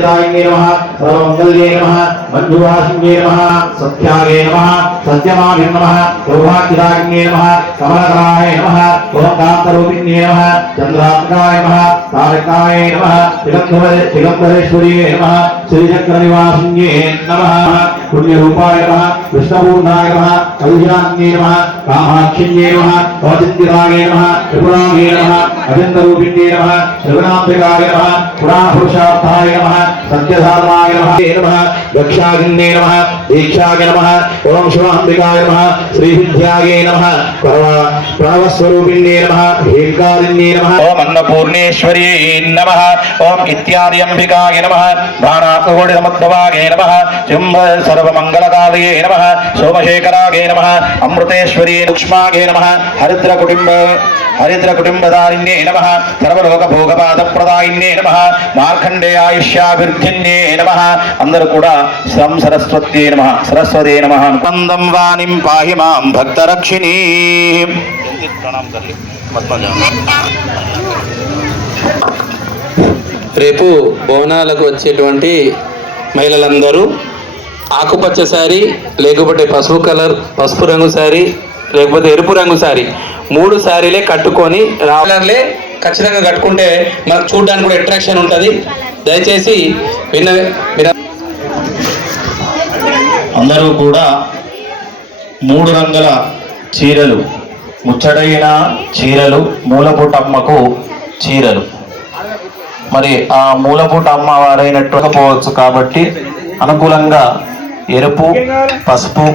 భద్రదాయిన్యే నమ సర్వమంగళ్యే నమ మంజువాసిన్యే నమ సత్యాగే నమ సత్యమాగే నమ సౌభాగ్యదాయిన్యే నమ కమలకరాయ నమ ఓంకాంతరూపిణ్యే నమ చంద్రాత్మకాయ నమ తారకాయ నమ దిగంబర నమ నమః శ్రీచక్రనివాసిన్యే నమ పుణ్యరూపాయ నమ కృష్ణపూర్ణాయ నమ కళ్యాణ్యే నమ కామాక్షిణ్యే నమః కౌచిత్యరాగే నమః త్రిపురాంగే నమః అజంతరూపిణ్యే నమః శ్రవణాంబికాయ నమః పురాపురుషార్థాయ నమః సత్యధారణాయ నమః నమః దక్షాగిన్యే నమః దీక్షాయ నమః ఓం శివాంబికాయ నమః శ్రీవిద్యాయ నమః ప్రణవస్వరూపిణ్యే నమః హేంకారిణ్యే ఓం నమ ఓం ఇత్యాది అంబికాయ నమ సముద్భవాగే నమ సర్వమంగళకాలయే నమ సోమశేఖరాగే నమ అమృతేశ్వరీ సూక్ష్మాగే నమ హరిద్ర కుటుంబ హరిద్ర కుటుంబదారిణ్యే నమ సర్వలోక భోగపాదప్రదాయిన్యే నమ మార్కండేయాయుష్యాభివృద్ధిన్యే నమ అందరూ కూడా సం సరస్వతే నమ సరస్వతే నమ పందం వాణిం పాహి మాం భక్తరక్షిణీ రేపు బోనాలకు వచ్చేటువంటి మహిళలందరూ ఆకుపచ్చ శారీ లేకపోతే పసుపు కలర్ పసుపు రంగు శారీ లేకపోతే ఎరుపు రంగు శారీ మూడు శారీలే కట్టుకొని రావాలే ఖచ్చితంగా కట్టుకుంటే మనకు చూడడానికి కూడా అట్రాక్షన్ ఉంటుంది. దయచేసి విన్న విన అందరూ కూడా మూడు రంగుల చీరలు ముచ్చటైన చీరలు మూలపుటమ్మకు చీరలు. మరి ఆ మూలపుట అమ్మ వారైనట్టు పోవచ్చు కాబట్టి అనుకూలంగా ఎరుపు పసుపు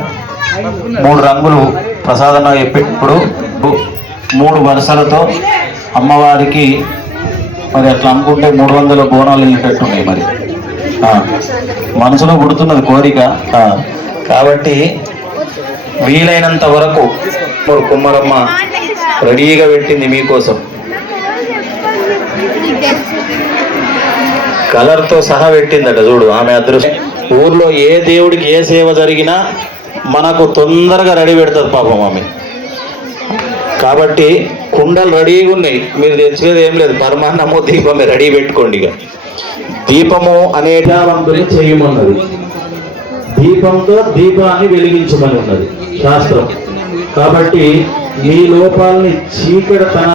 మూడు రంగులు ప్రసాదంగా చెప్పేటప్పుడు మూడు వరుసలతో అమ్మవారికి మరి అట్లా అనుకుంటే మూడు వందల బోనాలు వెళ్ళేటట్టున్నాయి మరి. మనసులో పుడుతున్నది కోరిక. కాబట్టి వీలైనంత వరకు కుమ్మరమ్మ రెడీగా పెట్టింది మీకోసం. కలర్తో సహా పెట్టిందట చూడు ఆమె అదృష్టం. ఊర్లో ఏ దేవుడికి ఏ సేవ జరిగినా మనకు తొందరగా రెడీ పెడుతుంది పాపం ఆమె. కాబట్టి కుండలు రెడీగా ఉన్నాయి. మీరు తెచ్చేది ఏం లేదు. పరమాన్నము దీపమే రెడీ పెట్టుకోండి ఇక. దీపము అనే చేయమన్నది. దీపంతో దీపాన్ని వెలిగించమని ఉన్నది. శాస్త్రం. కాబట్టి మీ లోపాలని చీకటితన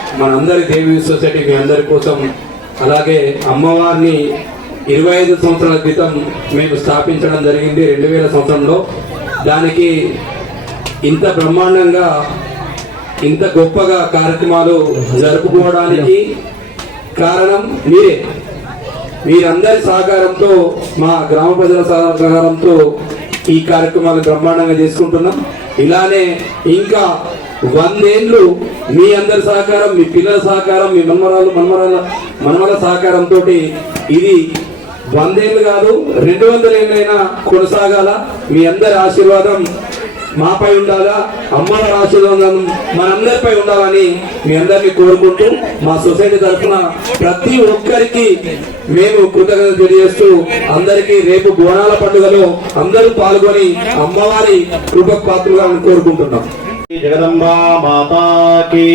మనందరి దేవి సొసైటీ మీ అందరి కోసం. అలాగే అమ్మవారిని ఇరవై ఐదు సంవత్సరాల క్రితం మేము స్థాపించడం జరిగింది రెండు వేల సంవత్సరంలో. దానికి ఇంత బ్రహ్మాండంగా ఇంత గొప్పగా కార్యక్రమాలు జరుపుకోవడానికి కారణం మీరే. మీరందరి సహకారంతో మా గ్రామ ప్రజల సహకారంతో ఈ కార్యక్రమాలు బ్రహ్మాండంగా చేసుకుంటున్నాం. ఇలానే ఇంకా వందేండ్లు మీ అందరి సహకారం మీ పిల్లల సహకారం మీ మన్మరాలు మన్మరాల మన్మల సహకారంతో ఇది వందేళ్ళు కాదు రెండు వందల ఏళ్ళైనా కొనసాగాల. మీ అందరి ఆశీర్వాదం మాపై ఉండాలా? అమ్మవారి ఆశీర్వాదం మనందరిపై ఉండాలని మీ అందరినీ కోరుకుంటూ మా సొసైటీ తరఫున ప్రతి ఒక్కరికి మేము కృతజ్ఞత తెలియజేస్తూ అందరికీ రేపు బోనాల పండుగలో అందరూ పాల్గొని అమ్మవారి కృపకు పాత్రగా కోరుకుంటున్నాం. జగదంబా మాతాకి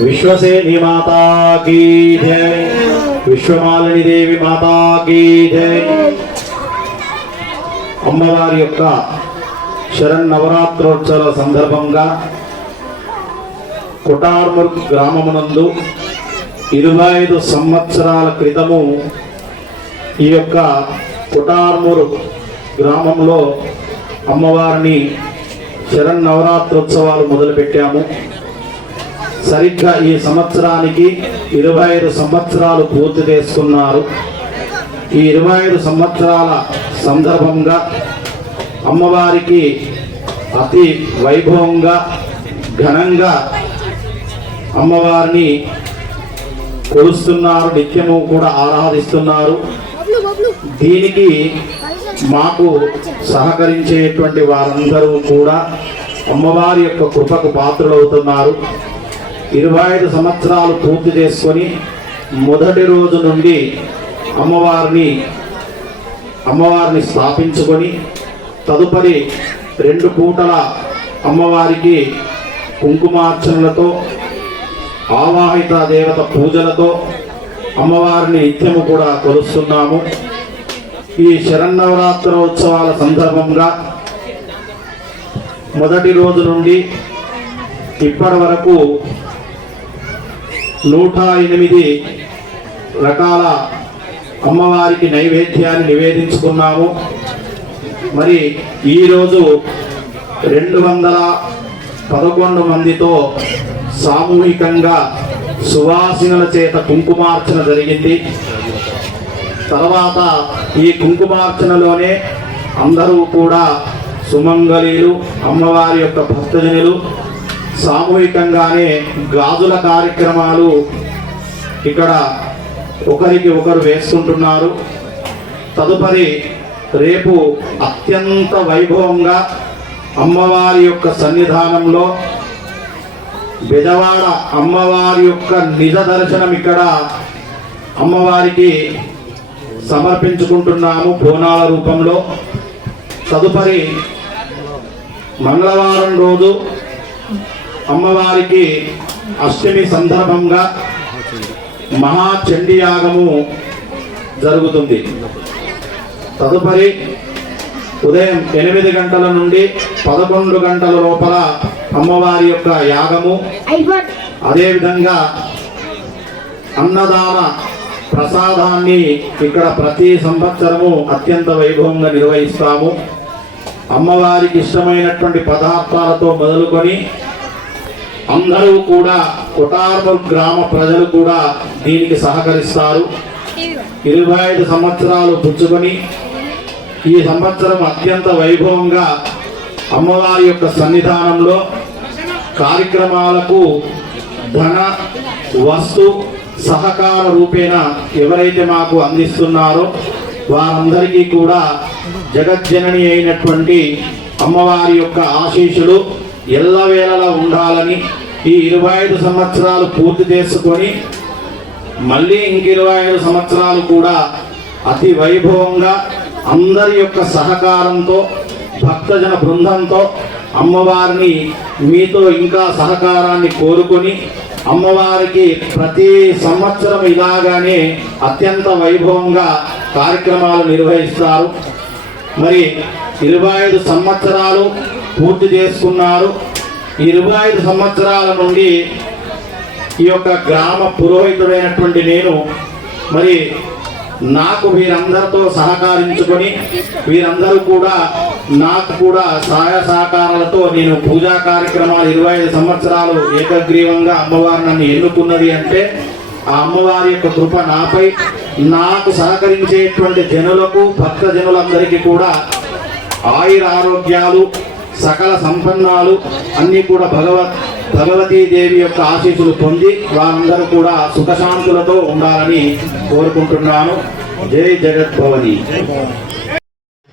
విశ్వసేని మాతా విశ్వమాలిని దేవి మాతా అమ్మవారి యొక్క శరణ్ నవరాత్రోత్సవ సందర్భంగా కొటార్ముర్ గ్రామమునందు ఇరవై ఐదు సంవత్సరాల క్రితము ఈ యొక్క కొటార్మురు గ్రామంలో అమ్మవారిని శరన్నవరాత్రోత్సవాలు మొదలుపెట్టాము. సరిగ్గా ఈ సంవత్సరానికి ఇరవై ఐదు సంవత్సరాలు పూర్తి చేసుకున్నారు. ఈ ఇరవై ఐదు సంవత్సరాల సందర్భంగా అమ్మవారికి అతి వైభవంగా ఘనంగా అమ్మవారిని కొలుస్తున్నారు నిత్యము కూడా ఆరాధిస్తున్నారు. దీనికి మాకు సహకరించేటువంటి వారందరూ కూడా అమ్మవారి యొక్క కృపకు పాత్రలవుతున్నారు. ఇరవై ఐదు సంవత్సరాలు పూర్తి చేసుకొని మొదటి రోజు నుండి అమ్మవారిని అమ్మవారిని స్థాపించుకొని తదుపరి రెండు పూటల అమ్మవారికి కుంకుమార్చనలతో ఆవాహిత దేవత పూజలతో అమ్మవారిని నిత్యము కూడా కొలుస్తున్నాము. ఈ శరన్నవరాత్రోత్సవాల సందర్భంగా మొదటి రోజు నుండి ఇప్పటి వరకు నూట ఎనిమిది రకాల అమ్మవారికి నైవేద్యాన్ని నివేదించుకున్నాము. మరి ఈరోజు రెండు వందల పదకొండు మందితో సామూహికంగా సువాసినల చేత కుంకుమార్చన జరిగింది. తర్వాత ఈ కుంకుమార్చనలోనే అందరూ కూడా సుమంగళీలు అమ్మవారి యొక్క భక్తజనులు సామూహికంగానే గాజుల కార్యక్రమాలు ఇక్కడ ఒకరికి ఒకరు వేసుకుంటున్నారు తదుపరి రేపు అత్యంత వైభవంగా అమ్మవారి యొక్క సన్నిధానంలో బెజవాడ అమ్మవారి యొక్క నిజ దర్శనం ఇక్కడ అమ్మవారికి సమర్పించుకుంటున్నాము బోనాల రూపంలో. తదుపరి మంగళవారం రోజు అమ్మవారికి అష్టమి సందర్భంగా మహాచండీ యాగము జరుగుతుంది. తదుపరి ఉదయం ఎనిమిది గంటల నుండి పదకొండు గంటల లోపల అమ్మవారి యొక్క యాగము. అదేవిధంగా అన్నదాన ప్రసాదాన్ని ఇక్కడ ప్రతి సంవత్సరము అత్యంత వైభవంగా నిర్వహిస్తాము. అమ్మవారికి ఇష్టమైనటువంటి పదార్థాలతో మొదలుకొని అందరూ కూడా కొటార్మల్ గ్రామ ప్రజలు కూడా దీనికి సహకరిస్తారు. ఇరవై ఐదు సంవత్సరాలు పుచ్చుకొని ఈ సంవత్సరం అత్యంత వైభవంగా అమ్మవారి యొక్క సన్నిధానంలో కార్యక్రమాలకు ధన వస్తు సహకార రూపేణ ఎవరైతే మాకు అందిస్తున్నారో వారందరికీ కూడా జగజ్జనని అయినటువంటి అమ్మవారి యొక్క ఆశీస్సులు ఎల్లవేళలా ఉండాలని ఈ ఇరవై ఐదు సంవత్సరాలు పూర్తి చేసుకొని మళ్ళీ ఇంక ఇరవై ఐదు సంవత్సరాలు కూడా అతి వైభవంగా అందరి యొక్క సహకారంతో భక్తజన బృందంతో అమ్మవారిని మీతో ఇంకా సహకారాన్ని కోరుకొని అమ్మవారికి ప్రతి సంవత్సరం ఇలాగానే అత్యంత వైభవంగా కార్యక్రమాలు నిర్వహిస్తారు. మరి ఇరవై ఐదు సంవత్సరాలు పూర్తి చేసుకున్నారు. ఇరవై ఐదు సంవత్సరాల నుండి ఈ యొక్క గ్రామ పురోహితుడైనటువంటి నేను మరి నాకు వీరందరితో సహకరించుకొని వీరందరూ కూడా నాకు కూడా సహాయ సహకారాలతో నేను పూజా కార్యక్రమాలు ఇరవై ఐదు సంవత్సరాలు ఏకగ్రీవంగా అమ్మవారు నన్ను ఎన్నుకున్నది అంటే ఆ అమ్మవారి యొక్క కృప నాపై నాకు సహకరించేటువంటి జనులకు భక్త జనులందరికీ కూడా ఆయుర ఆరోగ్యాలు సకల సంపన్నాలు అన్నీ కూడా భగవత్ భగవతీదేవి యొక్క ఆశీస్సులు పొంది వారందరూ కూడా సుఖశాంతులతో ఉండాలని కోరుకుంటున్నాను. జై జగత్ భవని